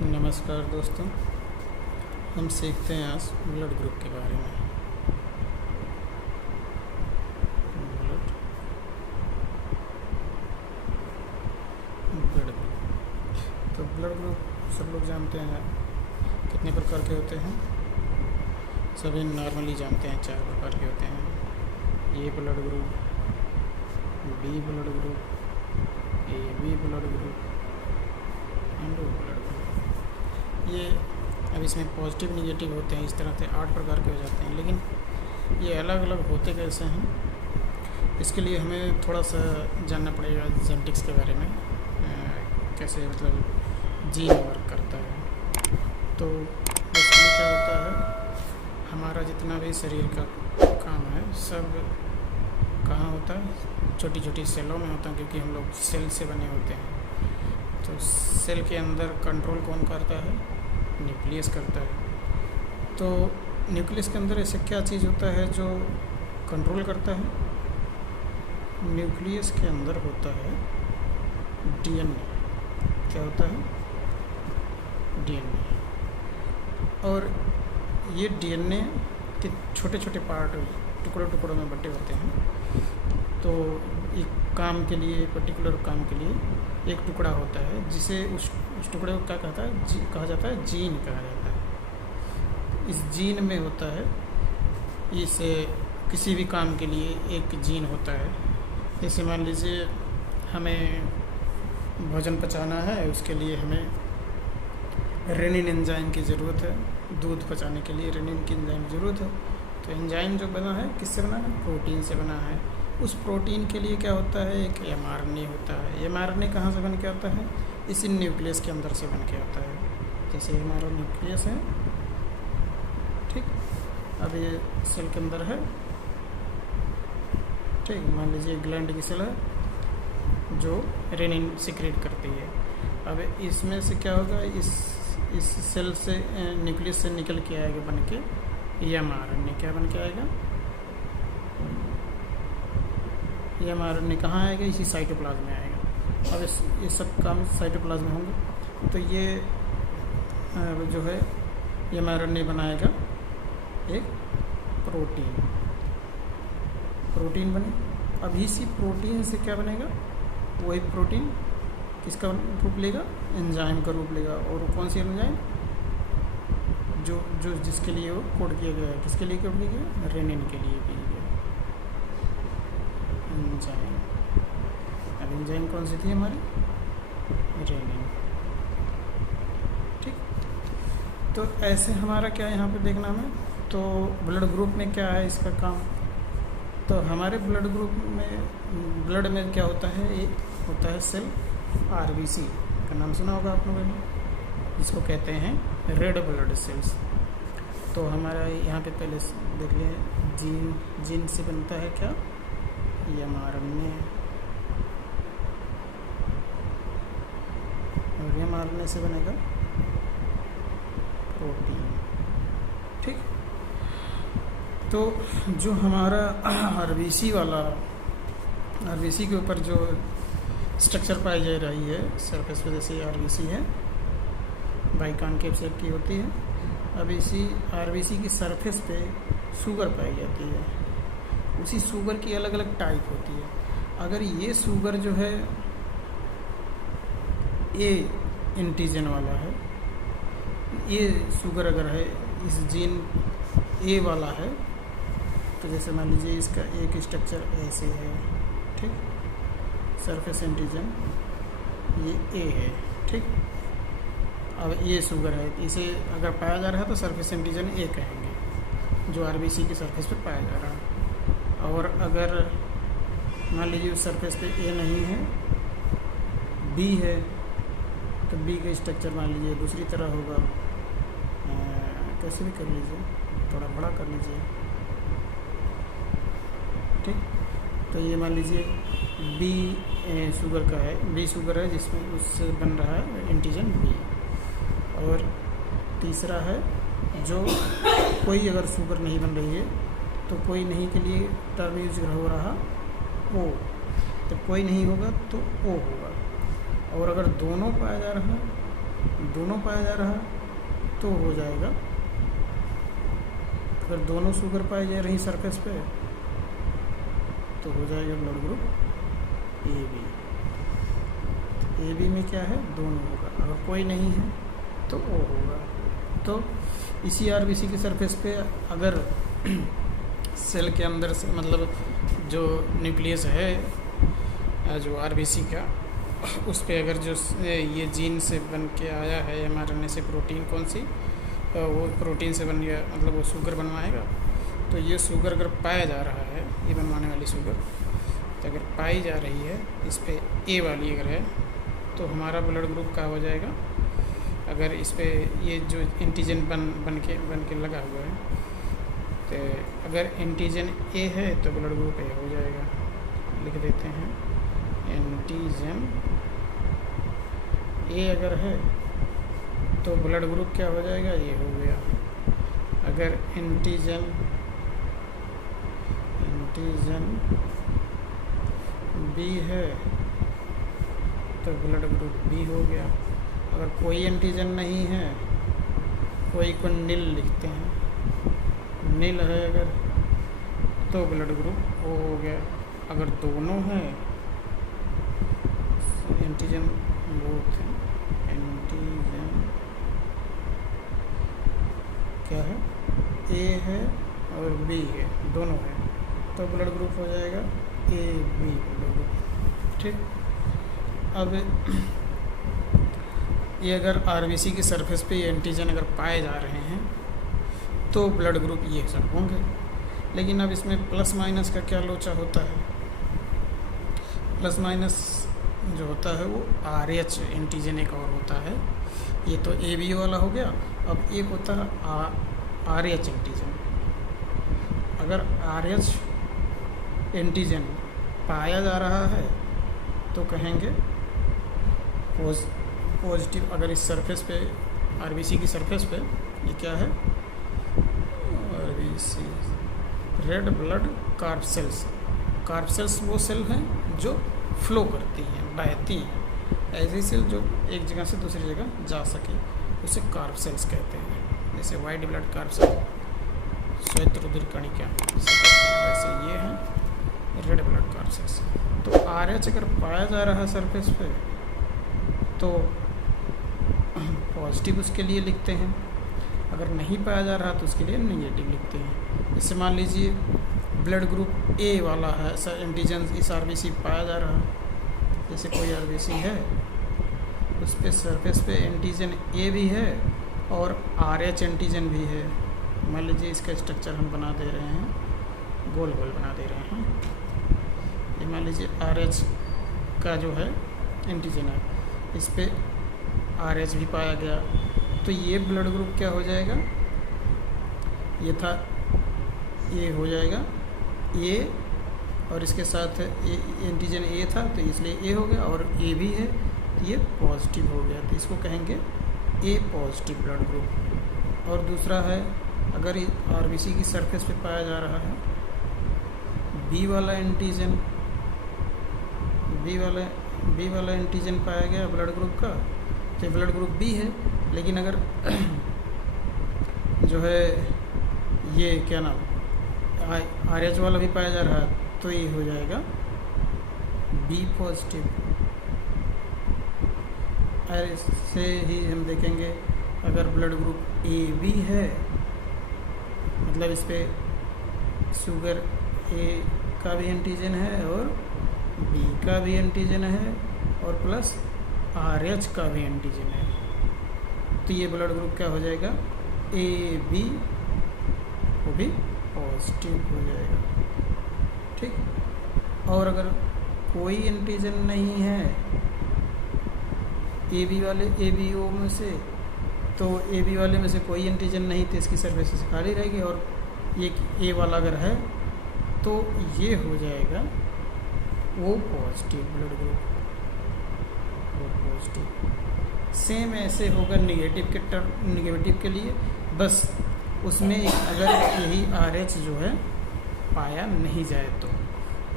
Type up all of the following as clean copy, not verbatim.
नमस्कार दोस्तों, हम सीखते हैं आज ब्लड ग्रुप के बारे में। ब्लड ब्लड ग्रुप तो ब्लड ग्रुप सब लोग जानते हैं कितने प्रकार के होते हैं। सभी नॉर्मली जानते हैं 4 प्रकार के होते हैं। A blood group, B blood group, A B blood group and O blood group. ये अब इसमें पॉजिटिव निगेटिव होते हैं, इस तरह से 8 प्रकार के हो जाते हैं। लेकिन ये अलग अलग होते कैसे हैं, इसके लिए हमें थोड़ा सा जानना पड़ेगा जेनेटिक्स के बारे में। कैसे मतलब जीन वर्क करता है। तो बेसिकली क्या होता है, हमारा जितना भी शरीर का काम है सब कहाँ होता है, छोटी छोटी सेलों में होता है, क्योंकि हम लोग सेल से बने होते हैं। तो सेल के अंदर कंट्रोल कौन करता है? न्यूक्लियस करता है। तो न्यूक्लियस के अंदर ऐसा क्या चीज़ होता है जो कंट्रोल करता है? न्यूक्लियस के अंदर होता है डीएनए। क्या होता है? डीएनए। और ये डीएनए के छोटे छोटे पार्ट टुकड़ों टुकड़ों में बटे होते हैं। तो एक काम के लिए, पर्टिकुलर काम के लिए एक टुकड़ा होता है, जिसे उस टुकड़े को क्या कहा जाता है? जीन कहा जाता है। इस जीन में होता है, इस किसी भी काम के लिए एक जीन होता है। जैसे मान लीजिए हमें भोजन पचाना है, उसके लिए हमें रेनिन एंजाइम की ज़रूरत है। दूध पचाने के लिए रेनिन की एंजाइम की ज़रूरत है। तो एंजाइम जो बना है किससे बना है? प्रोटीन से बना है। उस प्रोटीन के लिए क्या होता है? एक एमआरएनए होता है। एमआरएनए कहाँ से बन के आता है? इसी न्यूक्लियस के अंदर से बन के आता है। जैसे हमारा न्यूक्लियस है, ठीक। अब ये सेल के अंदर है, ठीक। मान लीजिए ग्लैंड की सेल है जो रेनिन सिक्रेट करती है। अब इसमें से क्या होगा, इस सेल से, न्यूक्लियस से निकल के आएगा बन के एमआरएनए। क्या बन के आएगा? ये एमआरएनए कहाँ आएगा? इसी साइटोप्लाज्म में आएगा। अब ये सब काम साइटोप्लाज्म में होंगे। तो ये जो है एमआरएनए बनाएगा एक प्रोटीन बने। अब इसी प्रोटीन से क्या बनेगा? वही प्रोटीन किसका रूप लेगा? एंजाइम का रूप लेगा। और वो कौन सी एंजाइम? जो जिसके लिए वो कोड किया गया है। किसके लिए कोड किया गया? रेनिन के लिए किया गया एंजाइम। अब एंजाइम कौन सी थी हमारी? रेनिन, ठीक। तो ऐसे हमारा क्या यहाँ पे देखना हमें, तो ब्लड ग्रुप में क्या है इसका काम। तो हमारे ब्लड ग्रुप में, ब्लड में क्या होता है? एक होता है सेल आरबीसी का नाम सुना होगा आप लोगों ने, जिसको कहते हैं रेड ब्लड सेल्स। तो हमारा यहाँ पे पहले देख लिया, जीन से बनता है क्या? एमआरएनए। और एमआरएनए से बनेगा प्रोटीन, ठीक। तो जो हमारा आरबीसी के ऊपर जो स्ट्रक्चर पाई जा रही है सरफेस पे, जैसे आरबीसी है, बाइकॉन्केव शेप की होती है। अब इसी आरबीसी की सरफेस पे शुगर पाई जाती है। उसी शुगर की अलग अलग टाइप होती है। अगर ये शुगर जो है ए एंटीजन वाला है, ये शुगर अगर है, इस जीन ए वाला है, तो जैसे मान लीजिए इसका एक स्ट्रक्चर ऐसे है, ठीक। सरफेस एंटीजन ये ए है, ठीक। अब ये शुगर है, इसे अगर पाया जा रहा है तो सरफेस एंटीजन ए कहेंगे, जो आरबीसी की सरफेस पे पाया जा रहा है। और अगर मान लीजिए उस सरफेस पे ए नहीं है, बी है, तो बी का स्ट्रक्चर मान लीजिए दूसरी तरह होगा। कैसे भी कर लीजिए, थोड़ा बड़ा कर लीजिए, ठीक। तो ये मान लीजिए बी शुगर का है, बी शुगर है, जिसमें उससे बन रहा है एंटीजन बी। और तीसरा है जो कोई अगर शुगर नहीं बन रही है, तो कोई नहीं के लिए टर्म यूज हो रहा ओ, तो कोई नहीं होगा तो ओ होगा। और अगर दोनों पाया जा रहा है, दोनों पाया जा रहा तो हो जाएगा, अगर दोनों शुगर पाई जा रही सरफेस पे तो हो जाएगा blood group A B. A B में क्या है, दोनों होगा, अगर कोई नहीं है तो ओ होगा। तो इसी आरबीसी की सरफेस पे अगर सेल के अंदर से मतलब जो न्यूक्लियस है जो आरबीसी का, उस पे अगर जो ये जीन से बन के आया है एमआरएनए से प्रोटीन, कौन सी वो प्रोटीन से बन गया, मतलब वो शुगर बनवाएगा। तो ये शुगर अगर पाया जा रहा है, ये बनवाने वाली शुगर तो अगर पाई जा रही है इस पे ए वाली अगर है तो हमारा ब्लड ग्रुप क्या हो जाएगा। अगर इस पे ये जो एंटीजन बन के लगा हुआ है तो अगर एंटीजन ए है तो ब्लड ग्रुप ए हो जाएगा। लिख देते हैं एंटीजन ए अगर है तो ब्लड ग्रुप क्या हो जाएगा, ये हो गया। अगर एंटीजन बी है तो ब्लड ग्रुप बी हो गया। अगर कोई एंटीजन नहीं है, कोई को नील लिखते हैं, नील है अगर तो ब्लड ग्रुप ओ हो गया। अगर दोनों है एंटीजन बोथ है, एंटीजन क्या है, ए है और बी है, दोनों है तो ब्लड ग्रुप हो जाएगा ए बी ब्लड ग्रुप। ठीक, अब ये अगर आरबीसी की सरफेस पे ये एंटीजन अगर पाए जा रहे हैं तो ब्लड ग्रुप ये सब होंगे। लेकिन अब इसमें प्लस माइनस का क्या लोचा होता है, प्लस माइनस जो होता है वो आर एच एंटीजन एक और होता है। ये तो ए बी वाला हो गया। अब एक होता है आर एच एंटीजन। अगर आर एच एंटीजन पाया जा रहा है तो कहेंगे पॉजिटिव। अगर इस सरफेस पे आरबीसी की सरफेस पे ये क्या है, RBC red blood corpuscles. Corpuscles वो सेल हैं जो फ्लो करती हैं, बहती हैं। ऐसी सेल जो एक जगह से दूसरी जगह जा सके उसे कार्प सेल्स कहते हैं। जैसे वाइट ब्लड कार्प सेल, श्वेत रुधिर कणिका, वैसे ये हैं रेड ब्लड कार्प सेल्स। तो आर एच अगर पाया जा रहा है सरफेस पे तो पॉजिटिव उसके लिए लिखते हैं, अगर नहीं पाया जा रहा तो उसके लिए नेगेटिव लिखते हैं। जैसे मान लीजिए ब्लड ग्रुप ए वाला है, एंटीजन इस आरबीसी पाया जा रहा है। जैसे कोई आरबीसी है उस पे सरफेस पे एंटीजन ए भी है और आर एच एंटीजन भी है। मान लीजिए इसका स्ट्रक्चर हम बना दे रहे हैं, गोल गोल बना दे रहे हैं। ये मान लीजिए आर एच का जो है एंटीजन है, इस पे आर एच भी पाया गया तो ये ब्लड ग्रुप क्या हो जाएगा, ये था ये हो जाएगा ए, और इसके साथ एंटीजन ए था तो इसलिए ए हो गया, और ए भी है तो ये पॉजिटिव हो गया, तो इसको कहेंगे ए पॉजिटिव ब्लड ग्रुप। और दूसरा है अगर आरबीसी की सरफेस पे पाया जा रहा है बी वाला एंटीजन, बी वाला एंटीजन पाया गया ब्लड ग्रुप का तो ब्लड ग्रुप बी है। लेकिन अगर जो है ये क्या नाम आर एच वाला भी पाया जा रहा है तो ये हो जाएगा बी पॉजिटिव। ऐसे ही हम देखेंगे अगर ब्लड ग्रुप ए बी है, मतलब इस पे शुगर ए का भी एंटीजन है और बी का भी एंटीजन है और प्लस आर एच का भी एंटीजन है, तो ये ब्लड ग्रुप क्या हो जाएगा, ए बी वो भी पॉजिटिव हो जाएगा। ठीक, और अगर कोई एंटीजन नहीं है ए बी वाले ए बी ओ में से, तो ए बी वाले में से कोई एंटीजन नहीं तो इसकी सरफेस खाली रहेगी, और ये ए वाला अगर है तो ये हो जाएगा वो पॉजिटिव ब्लड ग्रुप, वो पॉजिटिव। सेम ऐसे होगा निगेटिव के लिए, बस उसमें अगर यही आर एच जो है पाया नहीं जाए तो।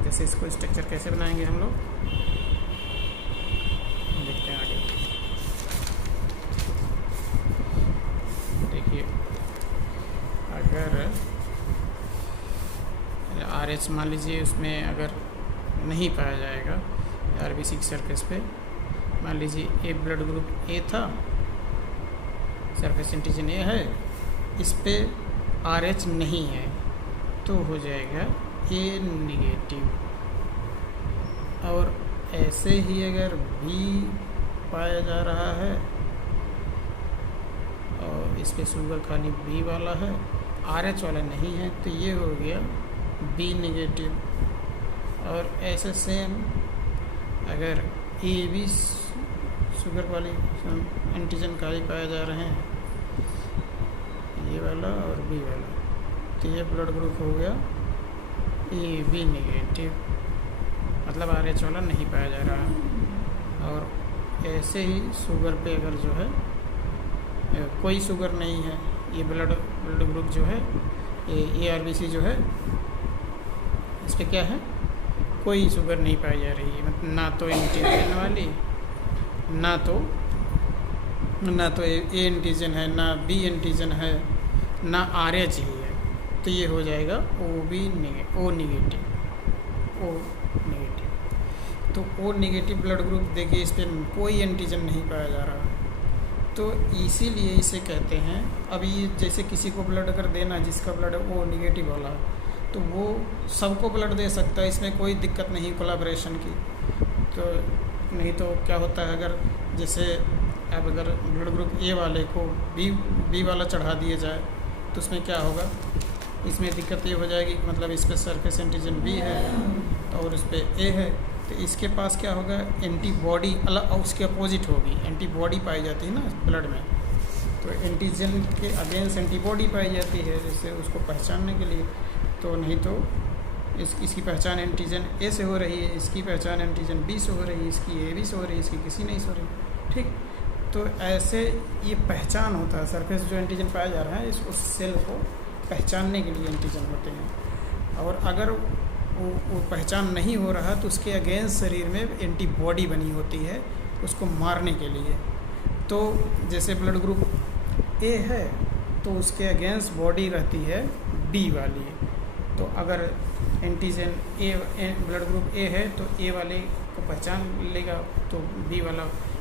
जैसे इसको स्ट्रक्चर कैसे बनाएंगे हम लोग देखते हैं आगे। RH मान लीजिए उसमें अगर नहीं पाया जाएगा RBC की सरफेस पे, मान लीजिए ए ब्लड ग्रुप ए था, सरफेस एंटीजन ए है, इस पे RH नहीं है, तो हो जाएगा ए नेगेटिव। और ऐसे ही अगर बी पाया जा रहा है और इस पे शुगर खाली बी वाला है, RH वाला नहीं है, तो ये हो गया बी नेगेटिव। और ऐसे सेम अगर ए बी शुगर वाली एंटीजन का ही पाए जा रहे हैं, ये वाला और बी वाला, तो ये ब्लड ग्रुप हो गया ए बी नेगेटिव, मतलब RH वाला नहीं पाया जा रहा। और ऐसे ही शुगर पे अगर जो है कोई शुगर नहीं है, ये ब्लड ग्रुप जो है ए RBC जो है, इस पर क्या है, कोई शुगर नहीं पाई जा रही है, मतलब ना तो एंटीजन वाली, ना तो ए एंटीजन है, ना बी एंटीजन है, ना RH ही है, तो ये हो जाएगा ओ नेगेटिव। तो ओ नेगेटिव ब्लड ग्रुप देखिए, इस पर कोई एंटीजन नहीं पाया जा रहा, तो इसीलिए इसे कहते हैं। अभी जैसे किसी को ब्लड अगर देना, जिसका ब्लड ओ नेगेटिव वाला, तो वो सबको ब्लड दे सकता है, इसमें कोई दिक्कत नहीं कोलैबोरेशन की। तो नहीं तो क्या होता है, अगर जैसे अब अगर ब्लड ग्रुप ए वाले को बी वाला चढ़ा दिया जाए, तो उसमें क्या होगा, इसमें दिक्कत ये हो जाएगी, मतलब इस पर सरफेस एंटीजन बी है और उस पर ए है, तो इसके पास क्या होगा, एंटीबॉडी अलग उसके अपोजिट होगी, एंटीबॉडी पाई जाती है ना ब्लड में, तो एंटीजन के अगेंस्ट एंटीबॉडी पाई जाती है, जैसे उसको पहचानने के लिए। तो नहीं तो इसकी पहचान एंटीजन ए से हो रही है, इसकी पहचान एंटीजन बी से हो रही है, इसकी ए बी से हो रही है, इसकी किसी नहीं से हो रही, ठीक। तो ऐसे ये पहचान होता है, सरफेस जो एंटीजन पाया जा रहा है, उस सेल को पहचानने के लिए एंटीजन होते हैं। और अगर वो पहचान नहीं हो रहा, तो उसके अगेंस्ट शरीर में एंटीबॉडी बनी होती है उसको मारने के लिए। तो जैसे ब्लड ग्रुप ए है, तो उसके अगेंस्ट बॉडी रहती है बी वाली। तो अगर एंटीजन ब्लड ग्रुप ए है, तो ए वाले को पहचान लेगा, तो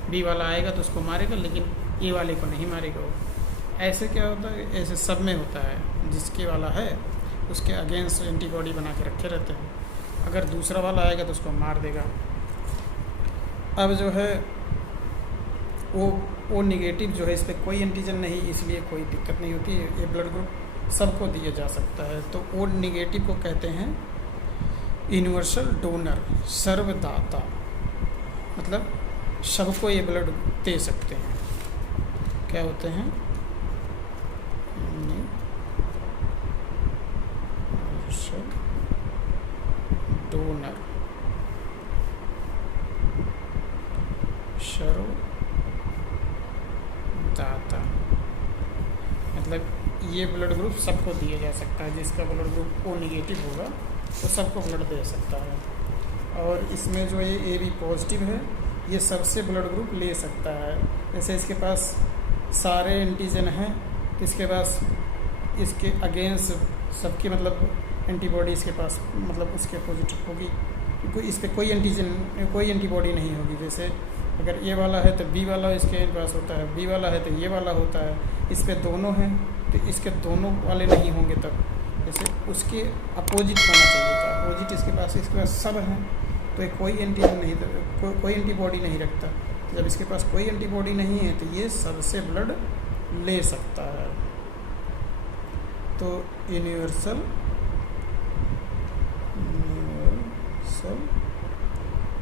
बी वाला आएगा तो उसको मारेगा, लेकिन ए वाले को नहीं मारेगा वो। ऐसे क्या होता है, ऐसे सब में होता है, जिसके वाला है उसके अगेंस्ट एंटीबॉडी बना के रखे रहते हैं, अगर दूसरा वाला आएगा तो उसको मार देगा। अब जो है ओ नेगेटिव जो है, इस पर कोई एंटीजन नहीं, इसलिए कोई दिक्कत नहीं होती, ये ब्लड ग्रुप सबको दिया जा सकता है। तो ओ नेगेटिव को कहते हैं यूनिवर्सल डोनर, सर्वदाता, मतलब सबको ये ब्लड दे सकते हैं। क्या होते हैं, डोनर, सर्वदाता, मतलब ये ब्लड ग्रुप सबको दिया जा सकता है, जिसका ब्लड ग्रुप ओ नेगेटिव होगा वो सबको ब्लड दे सकता है। और इसमें जो ये ए बी पॉजिटिव है, ये सबसे ब्लड ग्रुप ले सकता है। जैसे इसके पास सारे एंटीजन हैं, तो इसके पास इसके अगेंस्ट सबकी मतलब एंटीबॉडी इसके पास मतलब उसके अपोजिट होगी, क्योंकि इस पर कोई एंटीबॉडी नहीं होगी। जैसे अगर ए वाला है तो बी वाला इसके पास होता है, बी वाला है तो ये वाला होता है, इस पर दोनों हैं तो इसके दोनों वाले नहीं होंगे, तब जैसे उसके अपोजिट होना चाहिए था, अपोजिट इसके पास सब हैं, तो कोई एंटीजन नहीं, कोई एंटीबॉडी नहीं रखता। जब इसके पास कोई एंटीबॉडी नहीं है, तो ये सबसे ब्लड ले सकता है। तो यूनिवर्सल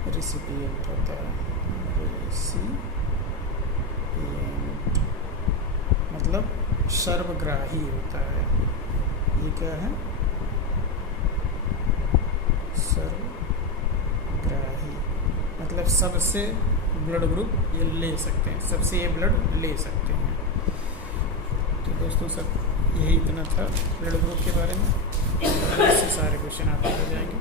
रिसिपिएंट होता है, रेसिपिएंट मतलब सर्वग्राही होता है। ये क्या है, सर्वग्राही मतलब सबसे ब्लड ग्रुप ये ले सकते हैं, सबसे ये ब्लड ले सकते हैं। तो दोस्तों सब यही इतना था ब्लड ग्रुप के बारे में, इससे सारे क्वेश्चन आपको हो जाएंगे।